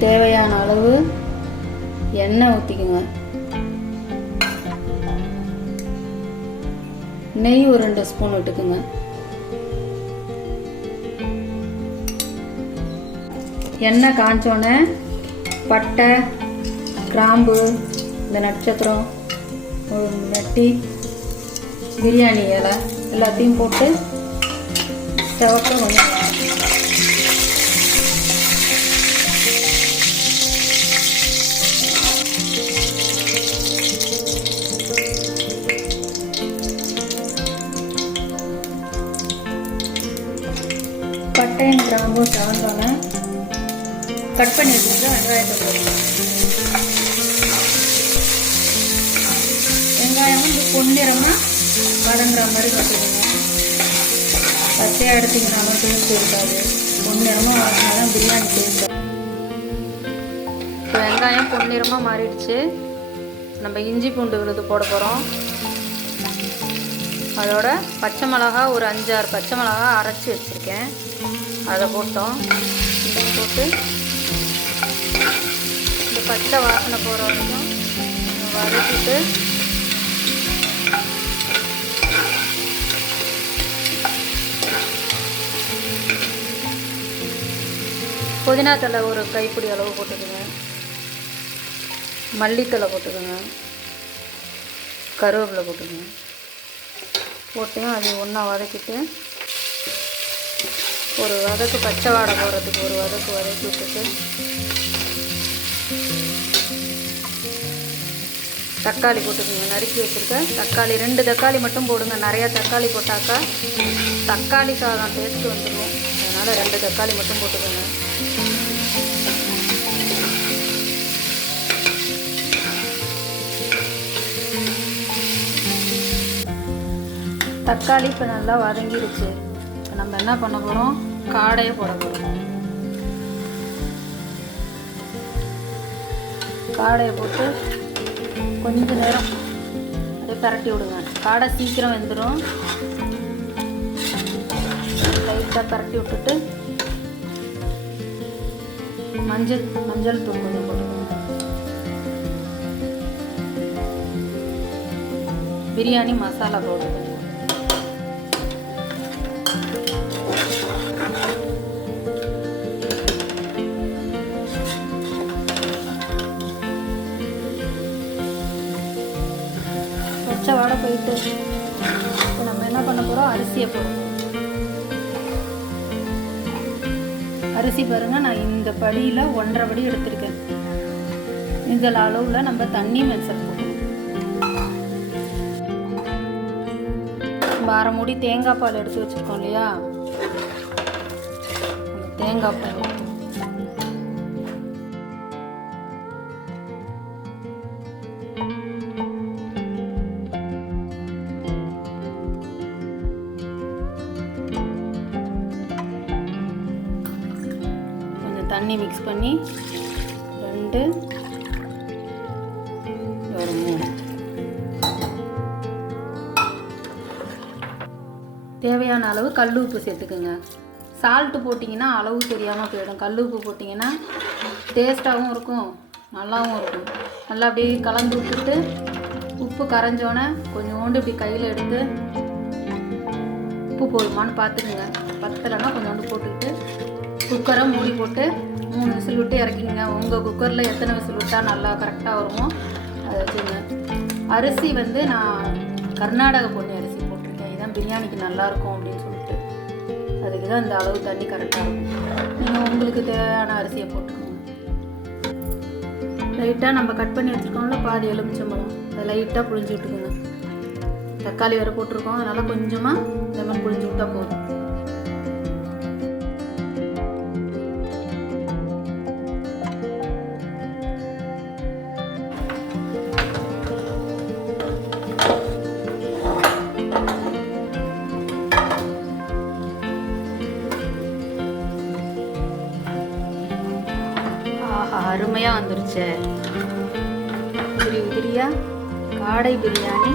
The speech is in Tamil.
தேவையான அளவு எண்ணெய் ஊற்றிக்குங்க. நெய் ஒரு 2 ஸ்பூன் விட்டுக்குங்க. எண்ணெய் காஞ்சோன்னே பட்டை, கிராம்பு, இந்த நட்சத்திரம், நட்டி, பிரியாணி இலை எல்லாத்தையும் போட்டு செவக்க கொஞ்சம் பட்டையும் கிராம்பும் செவந்தோன்னே கட் பண்ணி வச்சுருக்க வெங்காயத்தை போடணும். வெங்காயமும் இந்த பொன்னிறமாக வதங்குற மாதிரி கட்டுடுங்க. பச்சையாக எடுத்திங்கன்னா டேஸ்ட் இருக்காது. பொன்னிறமாக வதங்கினாதான் பிரியாணி டேஸ்ட். இப்போ வெங்காயம் பொன்னிறமாக மாறிடுச்சு. நம்ம இஞ்சி பூண்டு விழுது போட போகிறோம். அதோட பச்சை மிளகா ஒரு 5-6 பச்சை மிளகா அரைச்சி வச்சுருக்கேன், அதை போட்டோம். இதை போட்டு இந்த பச்சை வாசனை போகிற வரைக்கும் வதக்கிட்டு புதினா தழை ஒரு கைப்பிடி அளவு போட்டுக்கோங்க, மல்லித்தழை போட்டுக்கோங்க, கருவேப்பிலை போட்டுக்கோங்க. போட்டையும் அது ஒன்றா வதக்கிட்டு ஒரு வதக்கு பச்சை வாடை போடுறதுக்கு ஒரு வதக்கி விட்டுட்டு தக்காளி போட்டுக்கோங்க. நறுக்கி வச்சுருக்க தக்காளி 2 தக்காளி மட்டும் போடுங்க. நிறையா தக்காளி போட்டாக்கா தக்காளி சாதம் டேஸ்ட்டு வந்துடும். அதனால் 2 தக்காளி மட்டும் போட்டுக்கோங்க. தக்காளி இப்போ நல்லா வதங்கிடுச்சு. இப்போ நம்ம என்ன பண்ண போகிறோம், காடையை போட போகிறோம். காடையை போட்டு கொஞ்ச நேரம் அப்படியே பரட்டி விடுங்க. காடை சீக்கிரம் வெந்துடும். லைட்டாக பரட்டி விட்டுட்டு மஞ்சள் தூள் கொஞ்சம் போட்டுக்கோங்க. பிரியாணி மசாலா போட்டுக்கோங்க. பச்சை வாடை போயிட்டு இப்போ நம்ம என்ன பண்ண போகிறோம், அரிசியை போடுவோம். அரிசி பாருங்கள், நான் இந்த படியில் 1.5 படி எடுத்திருக்கேன். இதில் அளவில் நம்ம தண்ணி மென்சர் போடுவோம். நம்ம 1/2 மூடி தேங்காய் பால் எடுத்து வச்சுருக்கோம் இல்லையா, அந்த தேங்காய் பால் தண்ணி மிக்ஸ் பண்ணி 2 ஒரு 3 தேவையான அளவு கல் உப்பு சேர்த்துக்குங்க. சால்ட்டு போட்டிங்கன்னா அளவு தெரியாமல் போயிடும். கல் உப்பு போட்டிங்கன்னா டேஸ்ட்டாகவும் இருக்கும், நல்லாவும் இருக்கும். நல்லா அப்படியே கலந்து விட்டுட்டு உப்பு கரைஞ்சோன்னே கொஞ்சோண்டு இப்படி கையில் எடுத்து உப்பு போடுமான்னு பார்த்துக்குங்க. பத்தலைன்னா கொஞ்சோண்டு போட்டுக்கிட்டு குக்கரை மூடி போட்டு 3 விசில் விட்டு இறக்கிங்க. உங்கள் குக்கரில் எத்தனை விசில் விட்டால் நல்லா கரெக்டாக வருமோ அதை வச்சுங்க. அரிசி வந்து நான் கர்நாடக பொன்னி அரிசி போட்டிருக்கேன். இதுதான் பிரியாணிக்கு நல்லாயிருக்கும் அப்படின்னு சொல்லிட்டு அதுக்கு தான் இந்த அளவு தண்ணி கரெக்டாக இருக்கும். நீங்கள் உங்களுக்கு தேவையான அரிசியை போட்டுக்கோங்க. லைட்டாக நம்ம கட் பண்ணி வச்சுருக்கோம்ல பாதி எலுமிச்சம்பழம், அதை லைட்டாக புழிஞ்சு விட்டுக்கோங்க. தக்காளி வேறு போட்டிருக்கோம், அதனால் கொஞ்சமாக லெமன் புழிஞ்சு விட்டால் போதும். அருமையாக வந்துருச்சு. உதிரி உதிரியாக காடை பிரியாணி